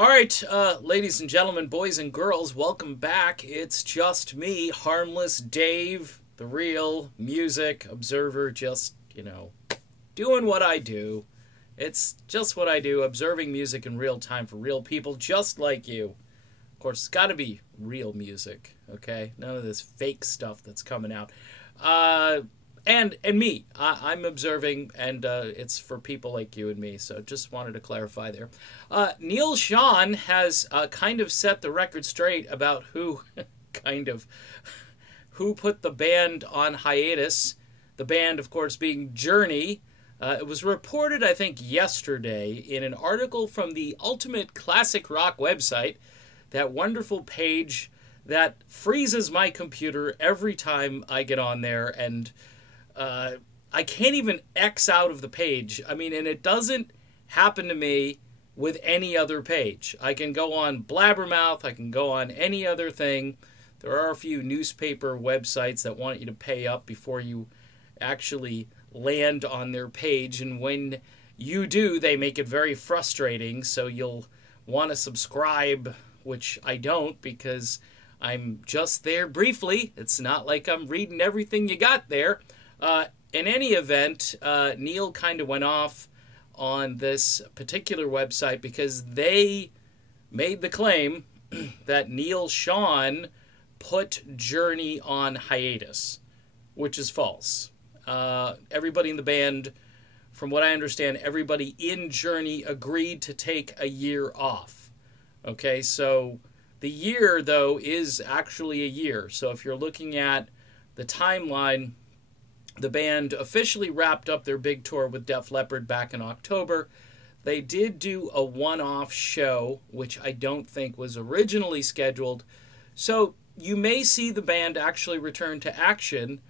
All right, ladies and gentlemen, boys and girls, welcome back. It's just me, Harmless Dave, the real music observer, just, doing what I do. It's just what I do, observing music in real time for real people just like you. Of course, it's got to be real music, okay? None of this fake stuff that's coming out. And me, I'm observing, and it's for people like you and me, so just wanted to clarify there. Neal Schon has kind of set the record straight about who put the band on hiatus. The band, of course, being Journey. It was reported, I think, yesterday in an article from the Ultimate Classic Rock website, that wonderful page that freezes my computer every time I get on there, and I can't even X out of the page. I mean, and it doesn't happen to me with any other page. I can go on Blabbermouth. I can go on any other thing. There are a few newspaper websites that want you to pay up before you actually land on their page. And when you do, they make it very frustrating. So you'll want to subscribe, which I don't because I'm just there briefly. It's not like I'm reading everything you got there. In any event, Neal kind of went off on this particular website because they made the claim that Neal Schon put Journey on hiatus, which is false. Everybody in the band, from what I understand, everybody in Journey agreed to take a year off. Okay, so the year, though, is actually a year. So if you're looking at the timeline, the band officially wrapped up their big tour with Def Leppard back in October. They did do a one-off show, which I don't think was originally scheduled. So you may see the band actually return to action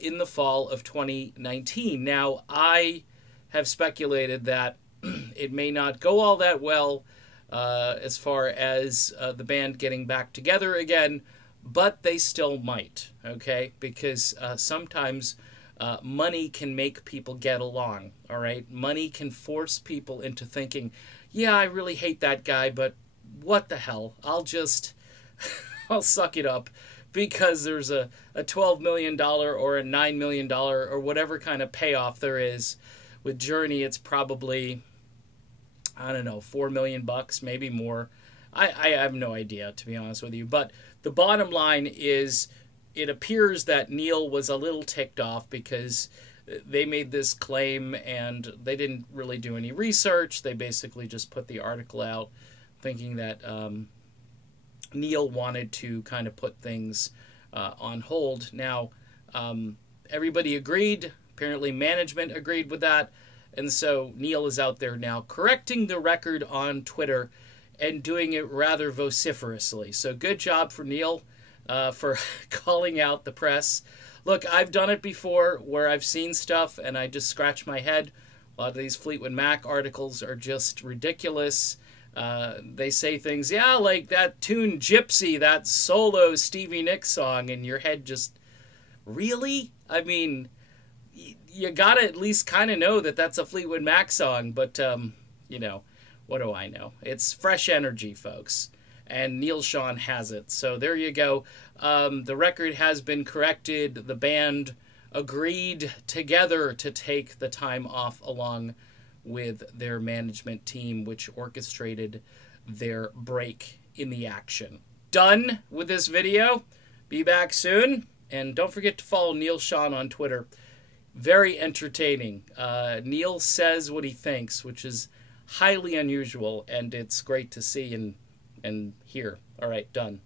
in the fall of 2019. Now, I have speculated that it may not go all that well as far as the band getting back together again, but they still might, okay? Because sometimes money can make people get along, all right? Money can force people into thinking, yeah, I really hate that guy, but what the hell? I'll suck it up because there's a $12 million or a $9 million or whatever kind of payoff there is. With Journey, it's probably, I don't know, $4 million, maybe more. I have no idea, to be honest with you. But the bottom line is, it appears that Neal was a little ticked off because they made this claim and they didn't really do any research. They basically just put the article out thinking that Neal wanted to kind of put things on hold. Now, everybody agreed. Apparently management agreed with that. And so Neal is out there now correcting the record on Twitter and doing it rather vociferously. So good job for Neal. For calling out the press. Look, I've done it before where I've seen stuff and I just scratch my head. A lot of these Fleetwood Mac articles are just ridiculous. They say things, yeah, like that tune Gypsy, that solo Stevie Nicks song, and your head just, really? I mean, you gotta at least kind of know that that's a Fleetwood Mac song, but, what do I know? It's fresh energy, folks. And Neal Schon has it. So there you go. The record has been corrected. The band agreed together to take the time off along with their management team, which orchestrated their break in the action. Done with this video. Be back soon. And don't forget to follow Neal Schon on Twitter. Very entertaining. Neal says what he thinks, which is highly unusual, and it's great to see and hear. All right, done.